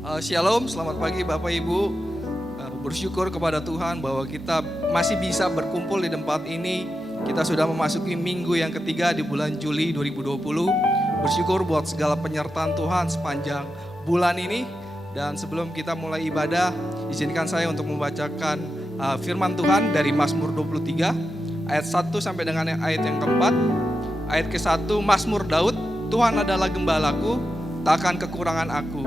Shalom, selamat pagi Bapak Ibu. Bersyukur kepada Tuhan bahwa kita masih bisa berkumpul di tempat ini. Kita sudah memasuki minggu yang ketiga di bulan Juli 2020. Bersyukur buat segala penyertaan Tuhan sepanjang bulan ini. Dan sebelum kita mulai ibadah, izinkan saya untuk membacakan firman Tuhan dari Mazmur 23 ayat 1 sampai dengan ayat yang keempat. Ayat ke-1, Mazmur Daud, Tuhan adalah gembalaku, takkan kekurangan aku.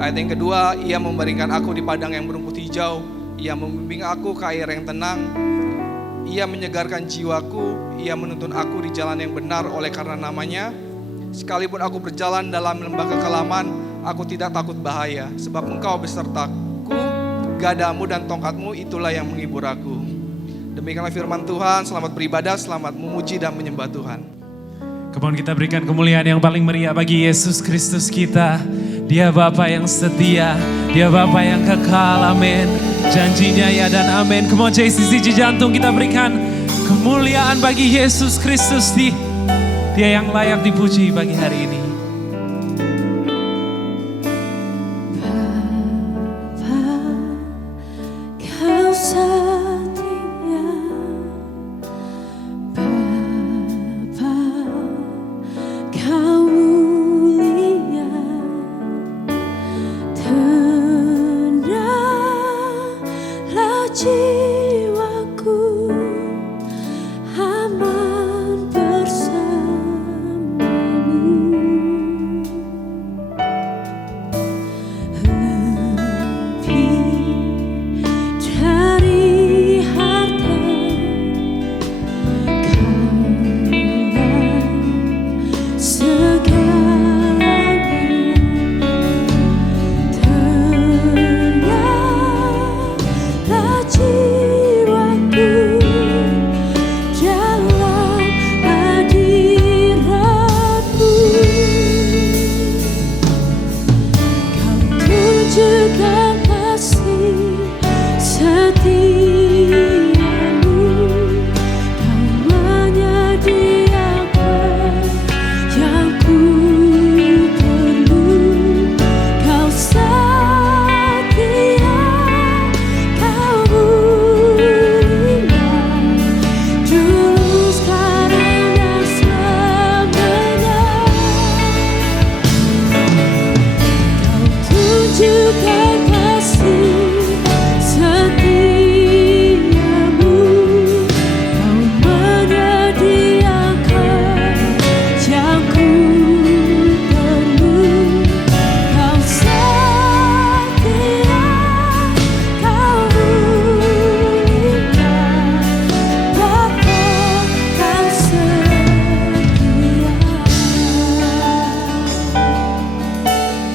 Ayat yang kedua, Ia membaringkan aku di padang yang berumput hijau, Ia membimbing aku ke air yang tenang, Ia menyegarkan jiwaku, Ia menuntun aku di jalan yang benar oleh karena namanya. Sekalipun aku berjalan dalam lembah kekelaman, aku tidak takut bahaya, sebab Engkau besertaku, gadamu dan tongkatmu itulah yang menghibur aku. Demikianlah firman Tuhan. Selamat beribadah, selamat memuji dan menyembah Tuhan. Come on, kita berikan kemuliaan yang paling meriah bagi Yesus Kristus kita. Dia Bapa yang setia, Dia Bapa yang kekal, amin. Janjinya ya dan amin. Come on JCC Jantung, kita berikan kemuliaan bagi Yesus Kristus. Dia yang layak dipuji bagi hari ini.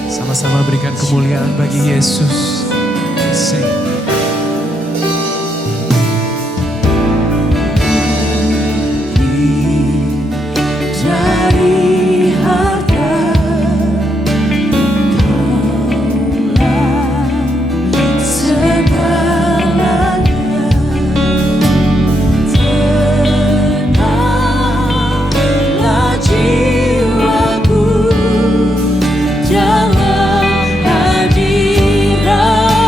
Sama-sama berikan kemuliaan bagi Yesus. Hadirat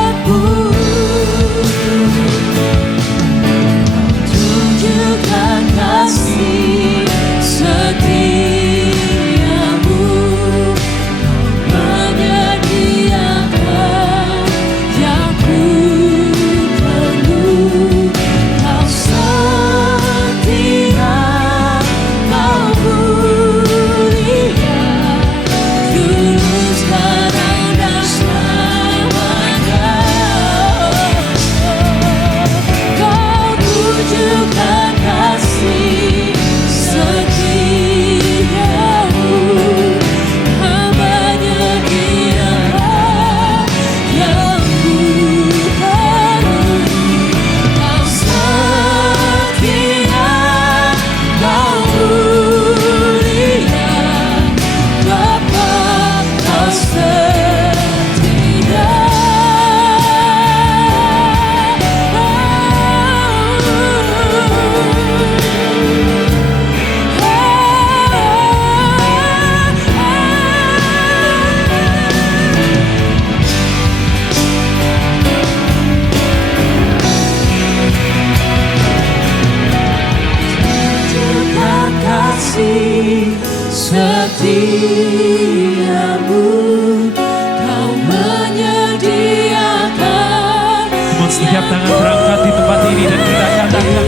Kau menyediakan. Setiap tangan terangkat di tempat ini dan kita katakan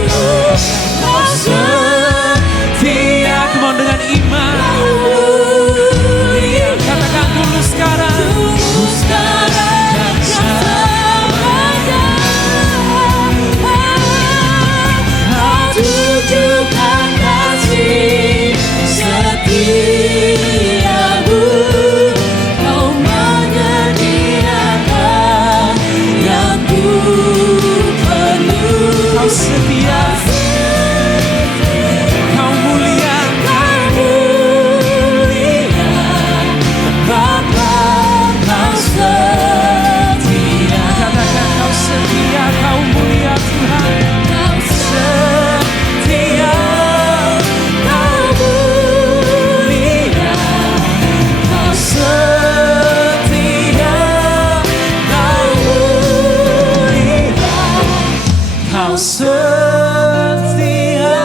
Kau setia. Come on, dengan iman. Katakan dulu sekarang. Dulu sekarang dan selamanya. Kau tunjukkan kasih setiamu. Kau menyediakan yang ku perlu. Kau setia. Kau mulia. Bapa, kau setia. Katakan kau setia, kau mulia Tuhan. Kau Setia. kau mulia. Kau Setia. Kau mulia. Kau setia.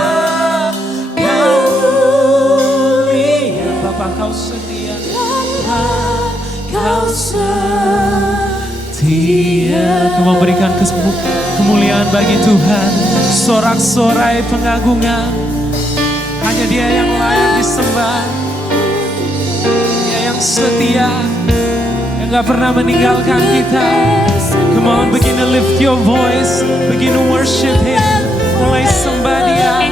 Kau mulia. Bapa, kau setia. Kau Dia memberikan kemuliaan bagi Tuhan. Sorak-sorai pengagungan. Hanya Dia yang layak disembah. Dia yang setia, yang gak pernah meninggalkan kita. Come on, begin to lift your voice, begin to worship Him. Mulai sembah Dia,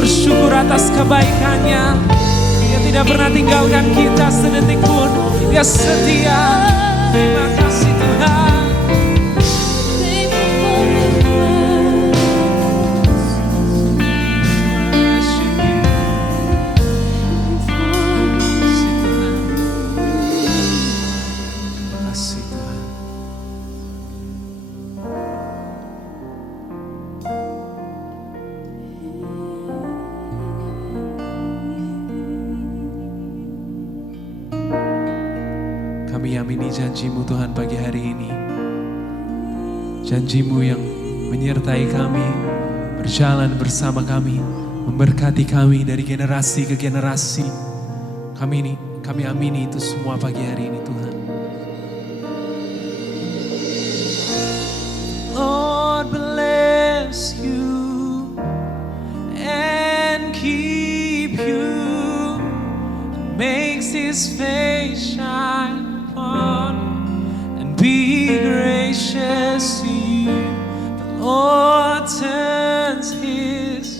bersyukur atas kebaikannya. Dia tidak pernah tinggalkan kita sedetik pun. Dia setia. Terima kasih Tuhan. Kami amini janji-Mu Tuhan pagi hari ini. Janji-Mu yang menyertai kami, berjalan bersama kami, memberkati kami dari generasi ke generasi. Kami amini itu semua pagi hari ini Tuhan. Lord bless you and keep you, makes His face shine upon and be gracious to you. The Lord turns His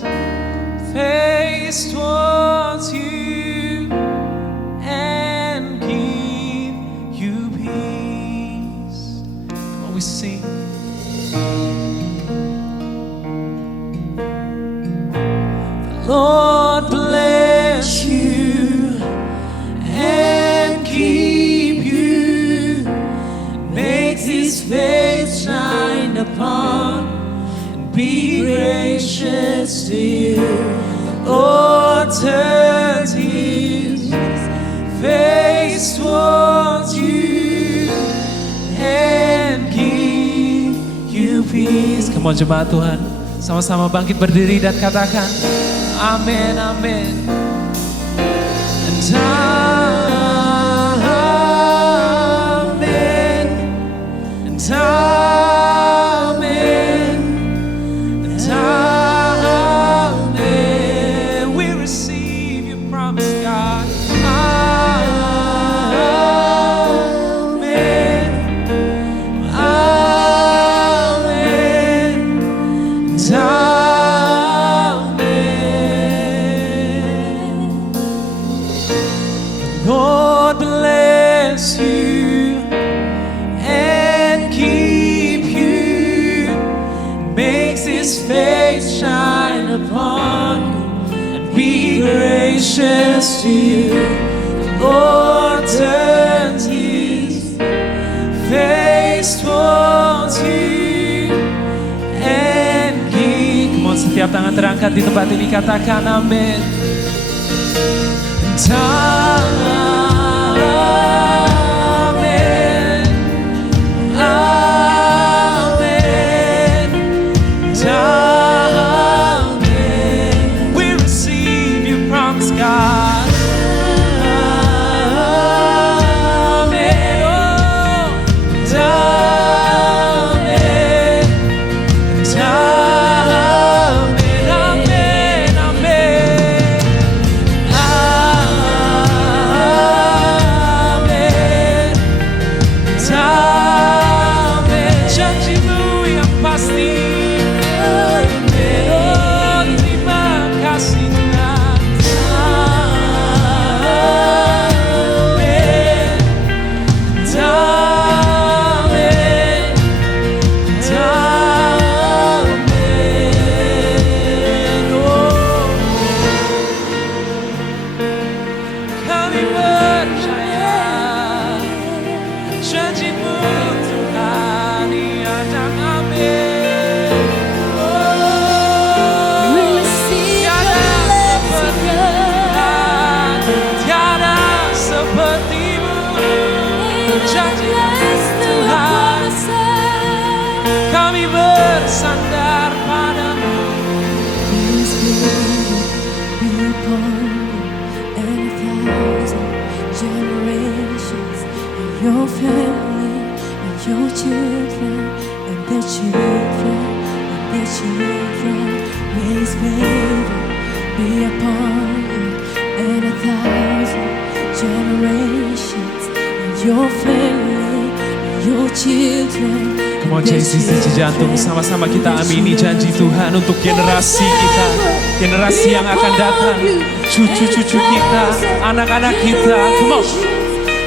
face towards you and give you peace. Come on, we sing. The Lord bless you and keep you, makes His face shine upon and be gracious to you. The Lord turns His face towards you and give you peace. Come on jemaat Tuhan, sama-sama bangkit berdiri dan katakan amin, amin. And amen, and amen, and amen. We receive your promise, God. Amen, amen, and amen. Lord bless you and keep you, makes His face shine upon you and be gracious to you. The Lord turns His face towards you and give. Come on, setiap tangan terangkat di tempat ini katakan amin. Amen, amen, amen. We receive your promise, God. janji bless the Tuhan. Kami bersandar padamu. His glory be upon you and 1,000 generations, and your family, and your children, and their children, and their children. May His favor be upon you and 1,000 generations, and your family, and your children. Come on JCC Cijantung, sama-sama kita amini janji Tuhan untuk generasi kita, generasi yang akan datang, cucu-cucu kita, anak-anak kita. Come on.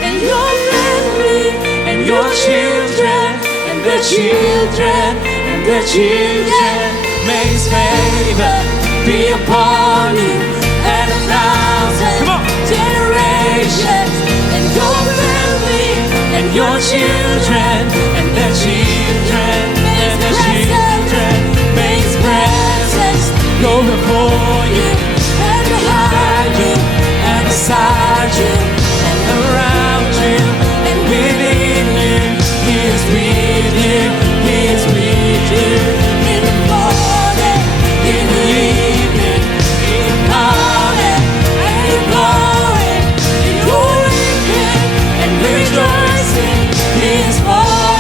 And your family, And your children, and their children, and their children. May His favor be upon you and 1,000 Come on. generations, and your family, And your children, and their children, and their children. May His presence go before you, and behind you, and beside you, and around you, and within you. He is with you, He is with you. in the morning, In the evening, in the morning, and the glory, in your weeping and rejoicing. He is for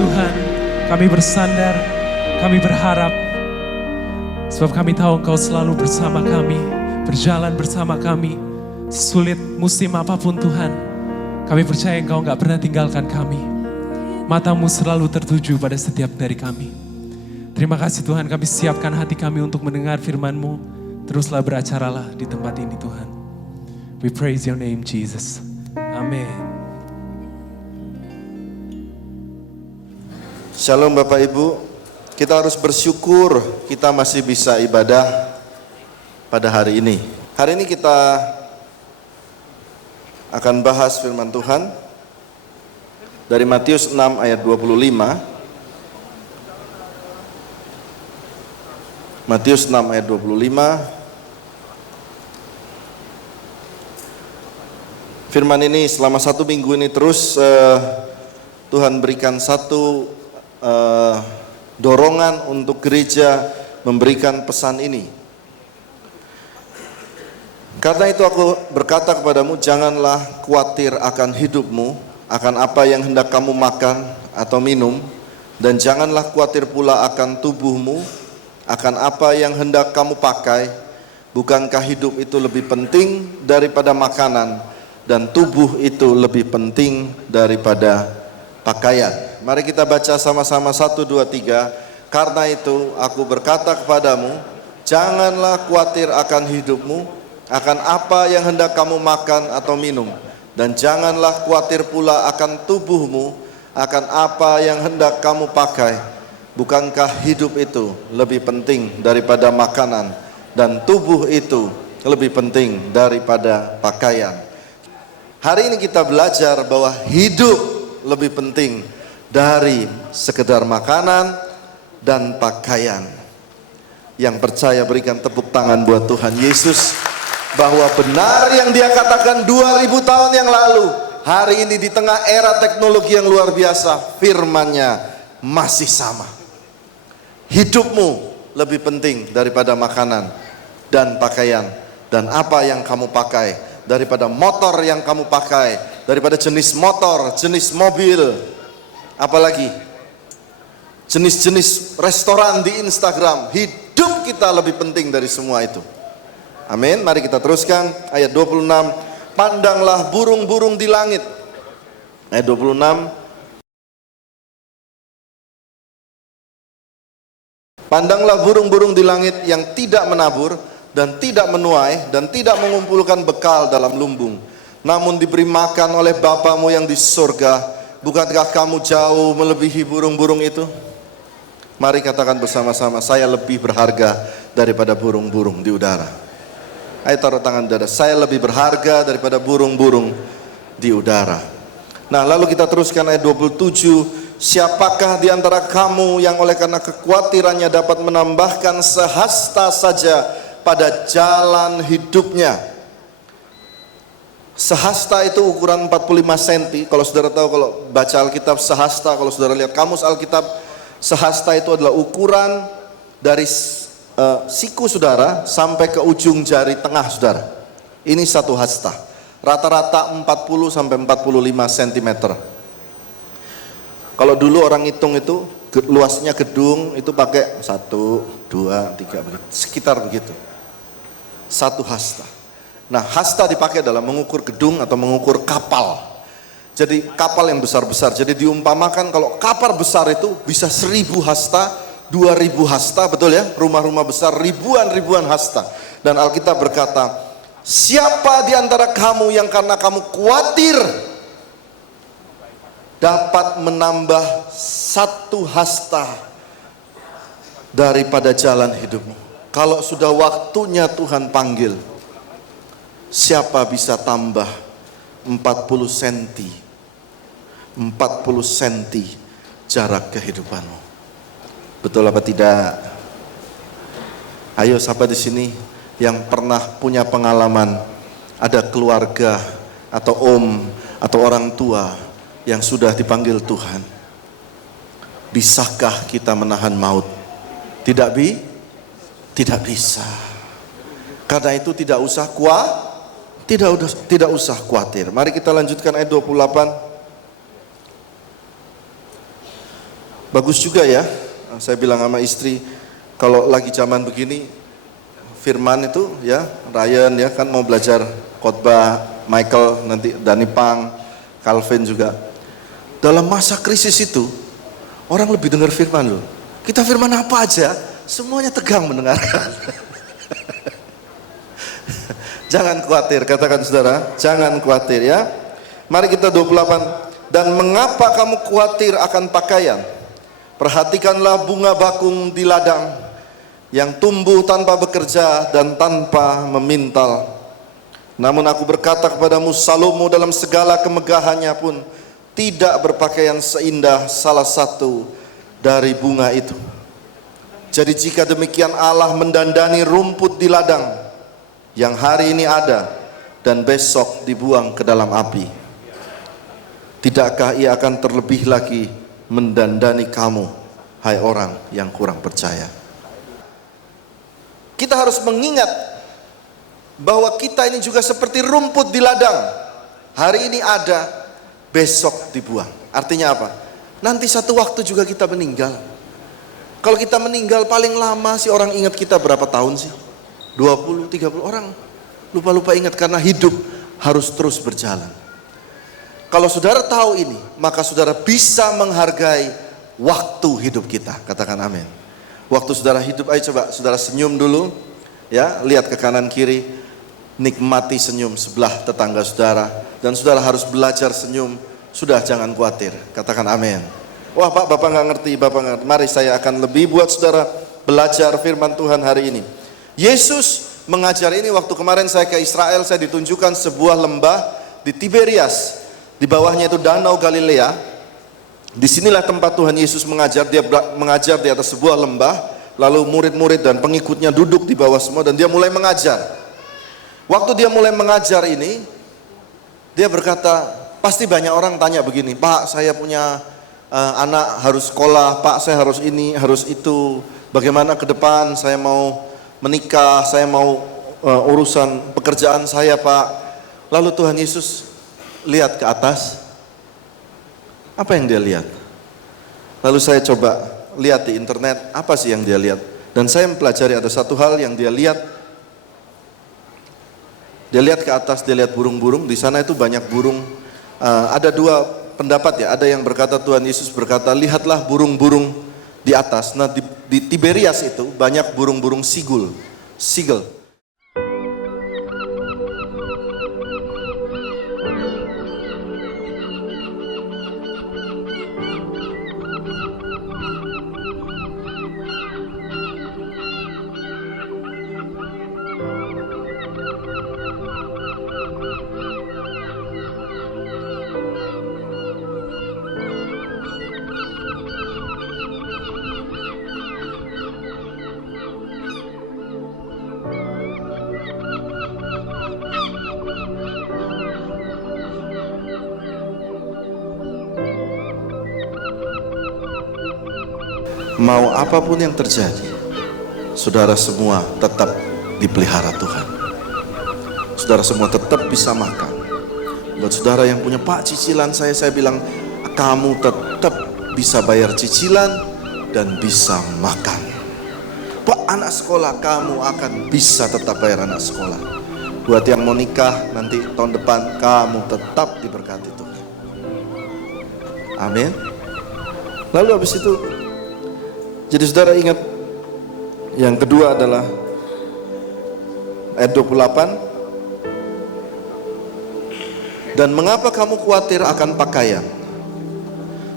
Tuhan, kami bersandar, kami berharap, sebab kami tahu Engkau selalu bersama kami, berjalan bersama kami, sulit musim apapun Tuhan. Kami percaya Engkau gak pernah tinggalkan kami. Matamu selalu tertuju pada setiap dari kami. Terima kasih Tuhan, kami siapkan hati kami untuk mendengar firman-Mu. Teruslah beracaralah di tempat ini Tuhan. We praise your name Jesus. Amin. Shalom Bapak Ibu, kita harus bersyukur kita masih bisa ibadah pada hari ini. Hari ini kita akan bahas firman Tuhan dari Matius 6 ayat 25. Matius 6 ayat 25. Firman ini selama 1 minggu ini terus Tuhan berikan satu dorongan untuk gereja memberikan pesan ini. Karena itu aku berkata kepadamu, janganlah khawatir akan hidupmu, akan apa yang hendak kamu makan atau minum, dan janganlah khawatir pula akan tubuhmu, akan apa yang hendak kamu pakai. Bukankah hidup itu lebih penting daripada makanan, dan tubuh itu lebih penting daripada pakaian. Mari kita baca sama-sama 1, 2, 3. Karena itu aku berkata kepadamu, janganlah khawatir akan hidupmu, akan apa yang hendak kamu makan atau minum, dan janganlah khawatir pula akan tubuhmu, akan apa yang hendak kamu pakai. Bukankah hidup itu lebih penting daripada makanan, dan tubuh itu lebih penting daripada pakaian. Hari ini kita belajar bahwa hidup lebih penting dari sekedar makanan dan pakaian. Yang percaya berikan tepuk tangan buat Tuhan Yesus, bahwa benar yang Dia katakan 2000 tahun yang lalu, hari ini di tengah era teknologi yang luar biasa, firman-Nya masih sama. Hidupmu lebih penting daripada makanan dan pakaian, dan apa yang kamu pakai, daripada motor yang kamu pakai, daripada jenis motor, jenis mobil, apalagi jenis-jenis restoran di Instagram. Hidup kita lebih penting dari semua itu. Amin. Mari kita teruskan ayat 26. Pandanglah burung-burung di langit. Ayat 26. Pandanglah burung-burung di langit yang tidak menabur dan tidak menuai dan tidak mengumpulkan bekal dalam lumbung, namun diberi makan oleh Bapamu yang di surga. Bukankah kamu jauh melebihi burung-burung itu? Mari katakan bersama-sama, saya lebih berharga daripada burung-burung di udara. Ayo taruh tangan dada, saya lebih berharga daripada burung-burung di udara. Nah, lalu kita teruskan ayat 27. Siapakah di antara kamu yang oleh karena kekhawatirannya dapat menambahkan sehasta saja pada jalan hidupnya? Sehasta itu ukuran 45 cm. Kalau saudara tahu, kalau baca Alkitab sehasta, kalau saudara lihat kamus Alkitab, sehasta itu adalah ukuran dari siku saudara sampai ke ujung jari tengah saudara. Ini satu hasta. Rata-rata 40 sampai 45 cm. Kalau dulu orang hitung itu luasnya gedung itu pakai 1, 2, 3 begitu, sekitar begitu. Satu hasta. Nah, hasta dipakai dalam mengukur gedung atau mengukur kapal. Jadi kapal yang besar-besar. Jadi diumpamakan kalau kapal besar itu bisa 1000 hasta, 2000 hasta, betul ya? Rumah-rumah besar ribuan hasta. Dan Alkitab berkata, siapa di antara kamu yang karena kamu khawatir dapat menambah 1 hasta daripada jalan hidupmu? Kalau sudah waktunya Tuhan panggil, siapa bisa tambah 40 cm 40 cm jarak kehidupanmu? Betul apa tidak? Ayo, siapa di sini yang pernah punya pengalaman ada keluarga atau om atau orang tua yang sudah dipanggil Tuhan? Bisakah kita menahan maut? Tidak bisa. Karena itu tidak usah khawatir. Mari kita lanjutkan ayat 28. Bagus juga ya, saya bilang sama istri, kalau lagi zaman begini, firman itu ya, Ryan ya kan mau belajar khotbah, Michael nanti, Dani Pang, Calvin juga. Dalam masa krisis itu, orang lebih dengar firman loh. Kita firman apa aja, semuanya tegang mendengarkan. Jangan khawatir, katakan saudara, jangan khawatir ya. Mari kita 28. Dan mengapa kamu khawatir akan pakaian? Perhatikanlah bunga bakung di ladang yang tumbuh tanpa bekerja dan tanpa memintal. Namun aku berkata kepadamu, Salomo dalam segala kemegahannya pun tidak berpakaian seindah salah satu dari bunga itu. Jadi jika demikian Allah mendandani rumput di ladang yang hari ini ada dan besok dibuang ke dalam api, tidakkah ia akan terlebih lagi mendandani kamu, hai orang yang kurang percaya. Kita harus mengingat bahwa kita ini juga seperti rumput di ladang. Hari ini ada, besok dibuang. Artinya apa? Nanti satu waktu juga kita meninggal. Kalau kita meninggal paling lama sih orang ingat kita berapa tahun sih? 20, 30 orang lupa-lupa ingat karena hidup harus terus berjalan. Kalau saudara tahu ini, maka saudara bisa menghargai waktu hidup kita. Katakan amin. Waktu saudara hidup, ayo coba saudara senyum dulu. Ya, lihat ke kanan kiri. Nikmati senyum sebelah tetangga saudara. Dan saudara harus belajar senyum. Sudah, jangan khawatir. Katakan amin. Wah Pak, Bapak nggak ngerti, Bapak nggak ngerti. Mari saya akan lebih buat saudara belajar firman Tuhan hari ini. Yesus mengajar ini waktu kemarin saya ke Israel. Saya ditunjukkan sebuah lembah di Tiberias. Di bawahnya itu Danau Galilea. Disinilah tempat Tuhan Yesus mengajar. Dia mengajar di atas sebuah lembah. Lalu murid-murid dan pengikutnya duduk di bawah semua dan dia mulai mengajar. Waktu dia mulai mengajar ini, dia berkata, pasti banyak orang tanya begini, Pak saya punya anak harus sekolah, Pak saya harus ini, harus itu. Bagaimana ke depan, saya mau menikah, saya mau urusan pekerjaan saya Pak. Lalu Tuhan Yesus lihat ke atas, apa yang dia lihat? Lalu saya coba lihat di internet, apa sih yang dia lihat? Dan saya mempelajari ada satu hal yang dia lihat. Dia lihat ke atas, dia lihat burung-burung. Di sana itu banyak burung. Ada dua pendapat ya. Ada yang berkata Tuhan Yesus berkata, lihatlah burung-burung di atas. Nah di Tiberias itu banyak burung-burung seagull. Mau apapun yang terjadi, saudara semua tetap dipelihara Tuhan. Saudara semua tetap bisa makan. Buat saudara yang punya Pak cicilan saya bilang, kamu tetap bisa bayar cicilan dan bisa makan. Pak anak sekolah, kamu akan bisa tetap bayar anak sekolah. Buat yang mau nikah nanti tahun depan, kamu tetap diberkati Tuhan. Amin. Lalu habis itu, jadi saudara ingat, yang kedua adalah ayat 28. Dan mengapa kamu khawatir akan pakaian?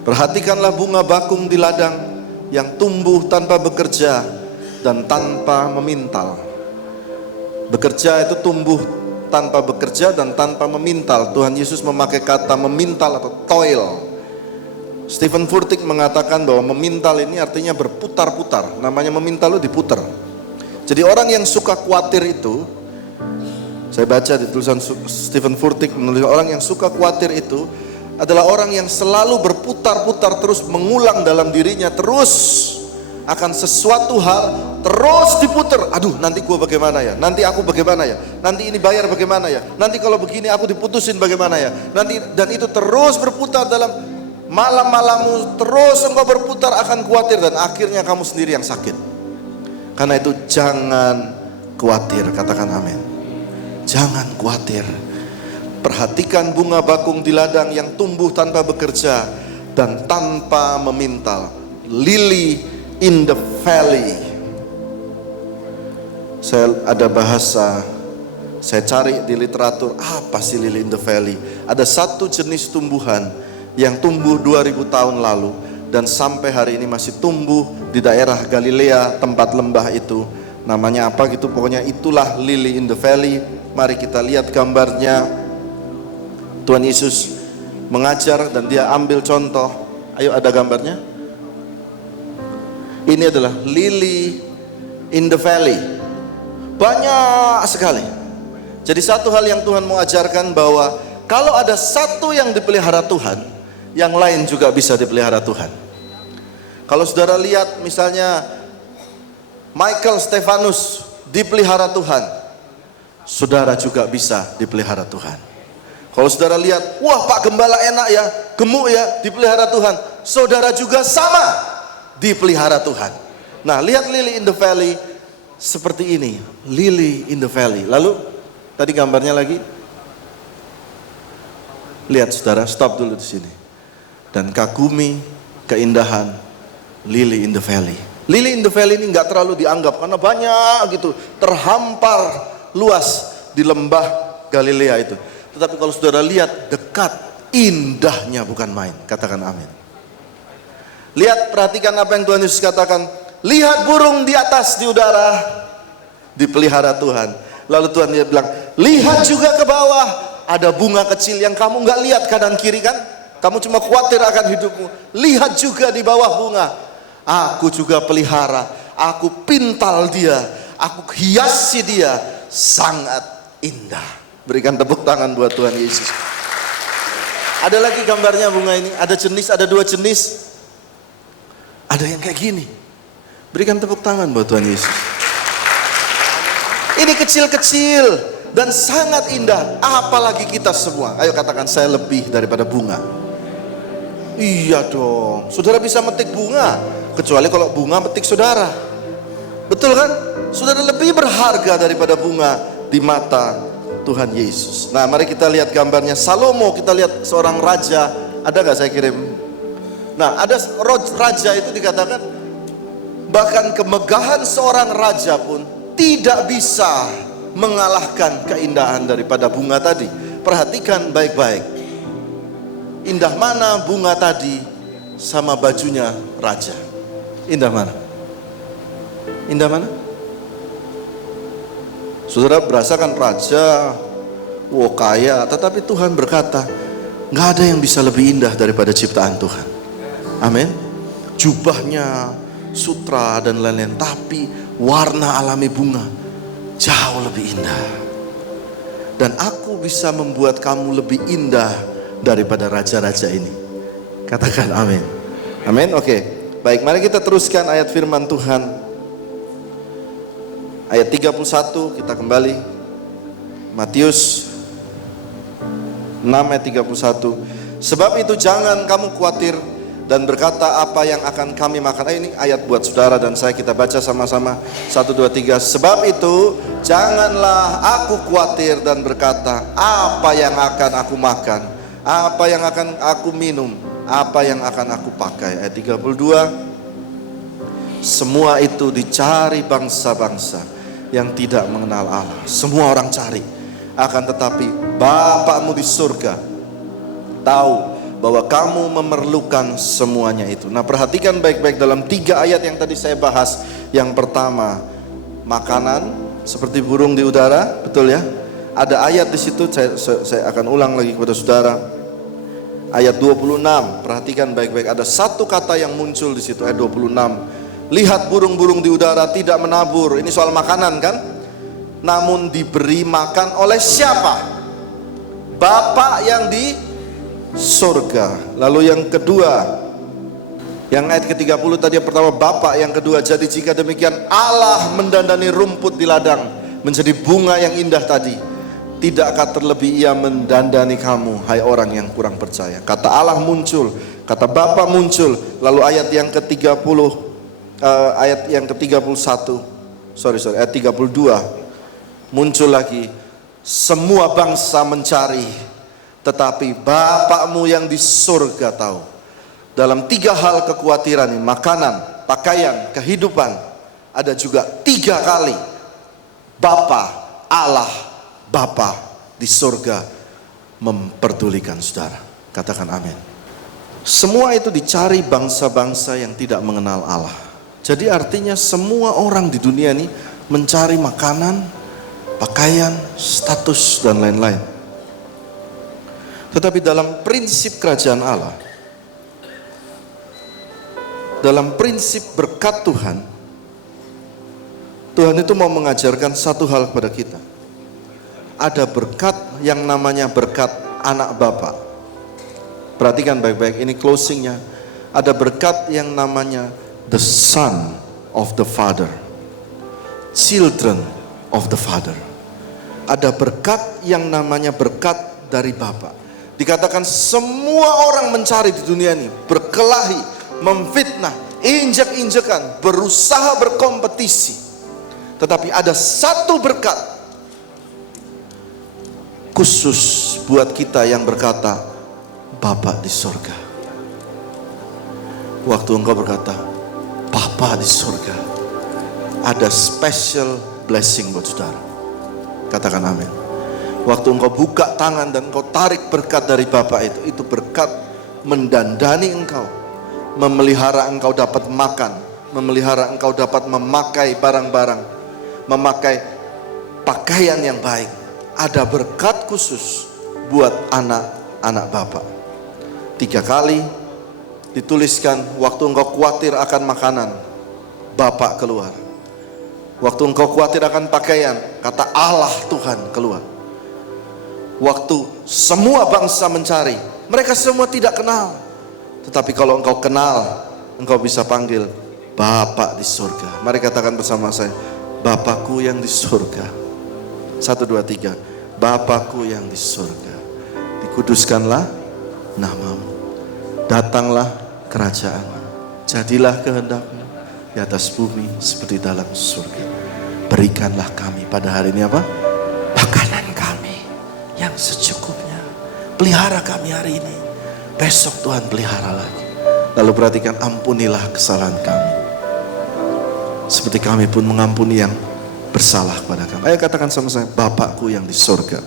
Perhatikanlah bunga bakung di ladang yang tumbuh tanpa bekerja dan tanpa memintal. Bekerja itu tumbuh tanpa bekerja dan tanpa memintal. Tuhan Yesus memakai kata memintal atau toil. Stephen Furtick mengatakan bahwa memintal ini artinya berputar-putar. Namanya memintal itu diputar. Jadi orang yang suka khawatir itu, saya baca di tulisan Stephen Furtick menulis, orang yang suka khawatir itu adalah orang yang selalu berputar-putar terus mengulang dalam dirinya terus akan sesuatu hal terus diputar. Aduh, nanti gua bagaimana ya? Nanti aku bagaimana ya? Nanti ini bayar bagaimana ya? Nanti kalau begini aku diputusin bagaimana ya? Nanti, dan itu terus berputar dalam Malam-malammu terus engkau berputar akan khawatir dan akhirnya kamu sendiri yang sakit. Karena itu jangan khawatir, katakan amin. Jangan khawatir. Perhatikan bunga bakung di ladang yang tumbuh tanpa bekerja dan tanpa memintal. Lily in the valley. Saya ada bahasa, saya cari di literatur, apa sih lily in the valley? Ada satu jenis tumbuhan yang tumbuh 2000 tahun lalu dan sampai hari ini masih tumbuh di daerah Galilea, tempat lembah itu. Namanya apa gitu, pokoknya itulah lily in the valley. Mari kita lihat gambarnya. Tuhan Yesus mengajar dan dia ambil contoh. Ayo, ada gambarnya. Ini adalah lily in the valley. Banyak sekali. Jadi satu hal yang Tuhan mau ajarkan bahwa kalau ada satu yang dipelihara Tuhan, yang lain juga bisa dipelihara Tuhan. Kalau saudara lihat misalnya Michael Stefanus dipelihara Tuhan, saudara juga bisa dipelihara Tuhan. Kalau saudara lihat, wah Pak Gembala enak ya, gemuk ya, dipelihara Tuhan, saudara juga sama dipelihara Tuhan. Nah, lihat lily in the valley seperti ini, lily in the valley. Lalu tadi gambarnya lagi, lihat saudara, stop dulu di sini. Dan kagumi keindahan lily in the valley. Lily in the valley ini nggak terlalu dianggap karena banyak gitu, terhampar luas di lembah Galilea itu. Tetapi kalau saudara lihat dekat, indahnya bukan main. Katakan amin. Lihat, perhatikan apa yang Tuhan Yesus katakan. Lihat burung di atas di udara, dipelihara Tuhan. Lalu Tuhan dia bilang, lihat juga ke bawah, ada bunga kecil yang kamu nggak lihat kanan kiri kan? Kamu cuma khawatir akan hidupmu. Lihat juga di bawah bunga. Aku juga pelihara. Aku pintal dia. Aku hiasi dia. Sangat indah. Berikan tepuk tangan buat Tuhan Yesus. Ada lagi gambarnya bunga ini. Ada jenis, ada dua jenis. Ada yang kayak gini. Berikan tepuk tangan buat Tuhan Yesus. Ini kecil-kecil dan sangat indah. Apalagi kita semua. Ayo katakan, saya lebih daripada bunga. Iya dong, saudara bisa metik bunga, kecuali kalau bunga metik saudara. Betul kan? Saudara lebih berharga daripada bunga di mata Tuhan Yesus. Nah, mari kita lihat gambarnya Salomo. Kita lihat seorang raja. Ada gak saya kirim? Nah, ada raja itu dikatakan bahkan kemegahan seorang raja pun tidak bisa mengalahkan keindahan daripada bunga tadi. Perhatikan baik-baik. Indah mana bunga tadi sama bajunya raja? Indah mana? Indah mana? Saudara berasakan raja, wah kaya, tetapi Tuhan berkata, nggak ada yang bisa lebih indah daripada ciptaan Tuhan. Amin. Jubahnya, sutra dan lain-lain, tapi warna alami bunga jauh lebih indah. Dan aku bisa membuat kamu lebih indah daripada raja-raja ini. Katakan amin. Amin. Oke. Baik, mari kita teruskan ayat firman Tuhan. Ayat 31 kita kembali. Matius 6 ayat 31. Sebab itu jangan kamu khawatir dan berkata apa yang akan kami makan. Ini ayat buat saudara dan saya, kita baca sama-sama. 1, 2, 3. Sebab itu janganlah aku khawatir dan berkata apa yang akan aku makan, apa yang akan aku minum, apa yang akan aku pakai. Ayat 32. Semua itu dicari bangsa-bangsa yang tidak mengenal Allah. Semua orang cari. Akan tetapi Bapakmu di surga tahu bahwa kamu memerlukan semuanya itu. Nah, perhatikan baik-baik dalam 3 ayat yang tadi saya bahas. Yang pertama, makanan seperti burung di udara, betul ya? Ada ayat di situ, saya akan ulang lagi kepada saudara. Ayat 26, perhatikan baik-baik, ada satu kata yang muncul di situ, ayat 26. Lihat burung-burung di udara tidak menabur. Ini soal makanan kan? Namun diberi makan oleh siapa? Bapa yang di surga. Lalu yang kedua, yang ayat ke-30 tadi, yang pertama Bapa, yang kedua, jadi jika demikian Allah mendandani rumput di ladang menjadi bunga yang indah tadi, tidakkah terlebih ia mendandani kamu, hai orang yang kurang percaya? Kata Allah muncul Kata Bapa muncul, lalu ayat yang ke-30, ayat yang ke-31, ayat 32, muncul lagi, semua bangsa mencari, tetapi Bapakmu yang di surga tahu. Dalam 3 hal kekhawatiran ini, makanan, pakaian, kehidupan, ada juga 3 kali Bapa, Allah, Bapa di surga memperdulikan saudara. Katakan amin. Semua itu dicari bangsa-bangsa yang tidak mengenal Allah. Jadi artinya semua orang di dunia ini mencari makanan, pakaian, status, dan lain-lain. Tetapi dalam prinsip kerajaan Allah, dalam prinsip berkat Tuhan, Tuhan itu mau mengajarkan satu hal kepada kita. Ada berkat yang namanya berkat anak Bapa. Perhatikan baik-baik, ini closingnya. Ada berkat yang namanya the son of the father, children of the father. Ada berkat yang namanya berkat dari Bapa. Dikatakan semua orang mencari di dunia ini, berkelahi, memfitnah, injek-injekan, berusaha berkompetisi. Tetapi ada satu berkat khusus buat kita yang berkata, Bapa di surga. Waktu engkau berkata, Bapa di surga, ada special blessing buat saudara. Katakan amin. Waktu engkau buka tangan dan engkau tarik berkat dari Bapa itu berkat mendandani engkau, memelihara engkau dapat makan, memelihara engkau dapat memakai barang-barang, memakai pakaian yang baik. Ada berkat khusus buat anak-anak Bapa. 3 kali dituliskan, waktu engkau khawatir akan makanan, Bapa keluar. Waktu engkau khawatir akan pakaian, kata Allah Tuhan keluar. Waktu semua bangsa mencari, mereka semua tidak kenal. Tetapi kalau engkau kenal, engkau bisa panggil Bapa di surga. Mari katakan bersama saya, Bapakku yang di surga. 1, 2, 3. Bapakku yang di surga, dikuduskanlah namamu, datanglah kerajaanmu, jadilah kehendak-Mu di atas bumi seperti dalam surga. Berikanlah kami pada hari ini apa? Makanan kami yang secukupnya. Pelihara kami hari ini, besok Tuhan pelihara lagi. Lalu perhatikan, ampunilah kesalahan kami seperti kami pun mengampuni yang bersalah kepada kami. Ayo katakan sama saya, Bapakku yang di surga.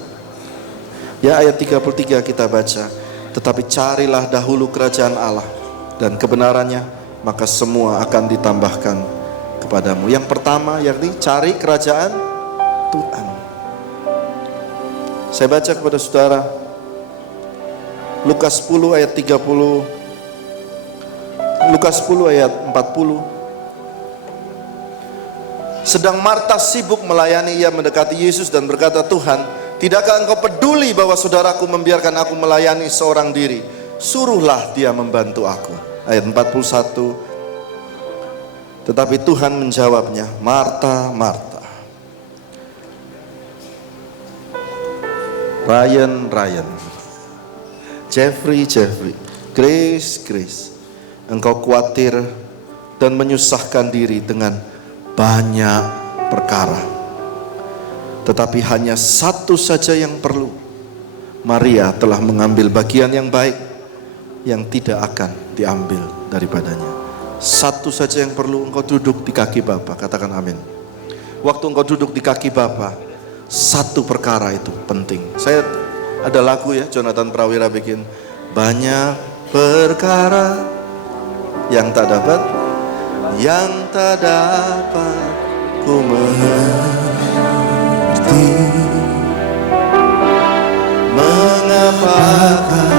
Ya, ayat 33 kita baca, tetapi carilah dahulu kerajaan Allah dan kebenarannya, maka semua akan ditambahkan kepadamu. Yang pertama yakni cari kerajaan Tuhan. Saya baca kepada saudara Lukas 10 ayat 30, Lukas 10 ayat 40. Sedang Marta sibuk melayani, ia mendekati Yesus dan berkata, Tuhan, tidakkah engkau peduli bahwa saudaraku membiarkan aku melayani seorang diri? Suruhlah dia membantu aku. Ayat 41. Tetapi Tuhan menjawabnya, Marta, Marta, Ryan, Jeffrey, Grace, engkau khawatir dan menyusahkan diri dengan banyak perkara, tetapi hanya satu saja yang perlu. Maria telah mengambil bagian yang baik, yang tidak akan diambil daripadanya. Satu saja yang perlu, engkau duduk di kaki Bapa. Katakan amin. Waktu engkau duduk di kaki Bapa, satu perkara itu penting. Saya ada lagu ya, Jonathan Prawira bikin, banyak perkara yang tak dapat ku mengerti, mengapakah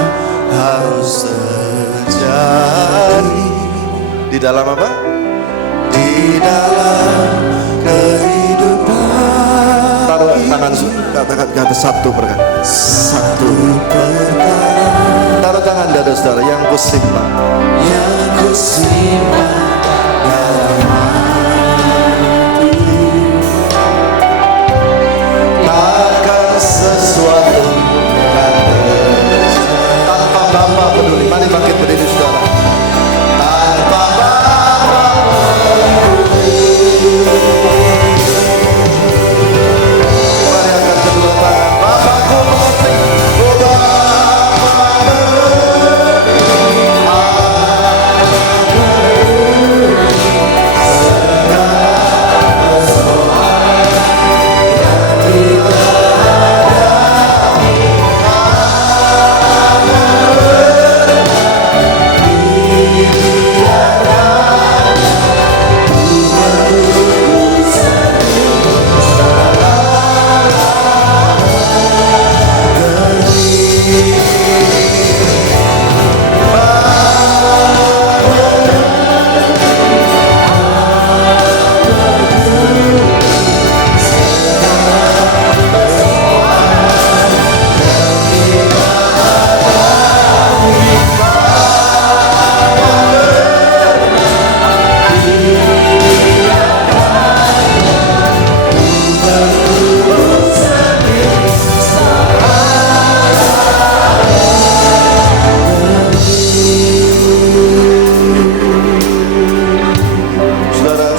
harus terjadi di dalam apa? Di dalam kehidupan. Taruh tangan, kata satu perkara. Satu perkara. Taruh tangan dada saudara, yang ku simpan. Yang ku simpan dalam hati. Takkan sesuatu kan terjadi tanpa Bapa peduli. Mari bangkit berdiri saudara.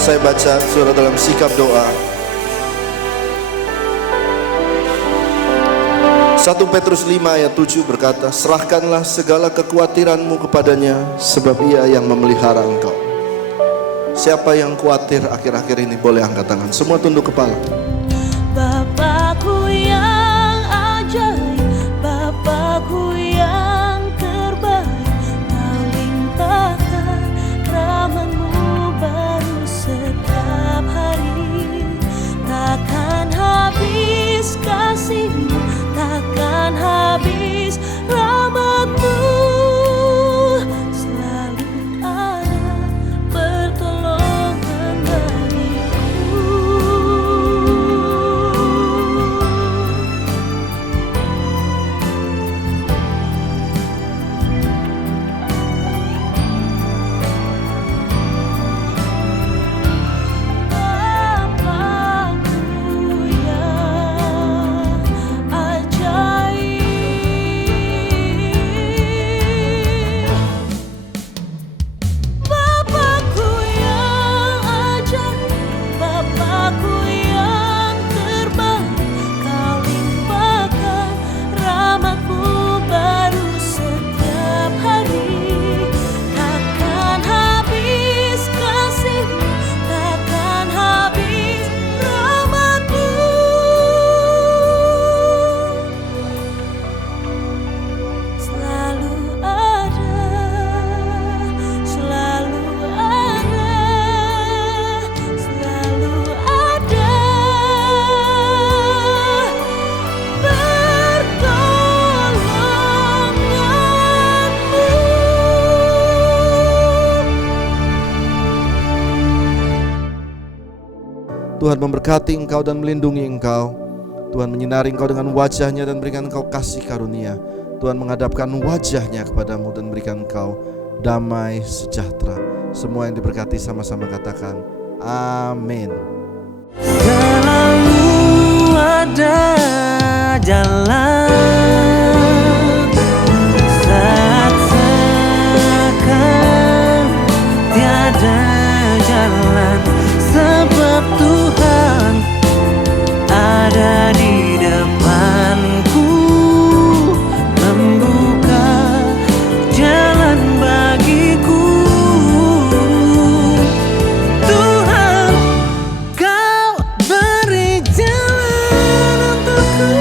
saya baca saudara dalam sikap doa. 1 Petrus 5 ayat 7 berkata, serahkanlah segala kekhawatiranmu kepadanya, sebab ia yang memelihara engkau. Siapa yang khawatir akhir-akhir ini boleh angkat tangan. Semua tunduk kepala. Bapakku yang ajaib, Bapakku yang terbaik, Kau limpahkan rahmat-Mu baru setiap hari. Takkan habis kasih-Mu, takkan habis rahmat-Mu, selalu ada pertolongan bagiku. Bapakku yang ajaib, Bapakku yang ajaib, Bapakku yang terbaik, Kau limpahkan rahmat-Mu baru setiap hari. Takkan habis kasih-Mu, takkan habis rahmat-Mu, selalu ada, selalu ada, selalu ada pertolongan-Mu. Tuhan memberkati engkau dan melindungi engkau. Tuhan menyinari engkau dengan wajah-Nya dan berikan engkau kasih karunia. Tuhan menghadapkan wajah-Nya kepadamu dan berikan engkau damai sejahtera. Semua yang diberkati sama-sama katakan amin. Selalu ada jalan saat seakan tiada jalan, sebab Tuhan ada di depanku, membuka jalan bagiku. Tuhan, Kau beri jalan untukku,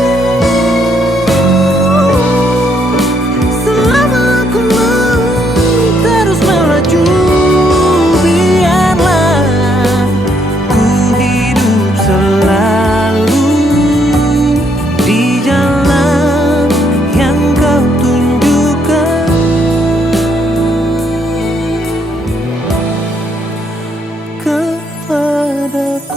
selama aku mau terus melaju. Biarlah ku hidup selalu di jalan yang Kau tunjukkan kepadaku.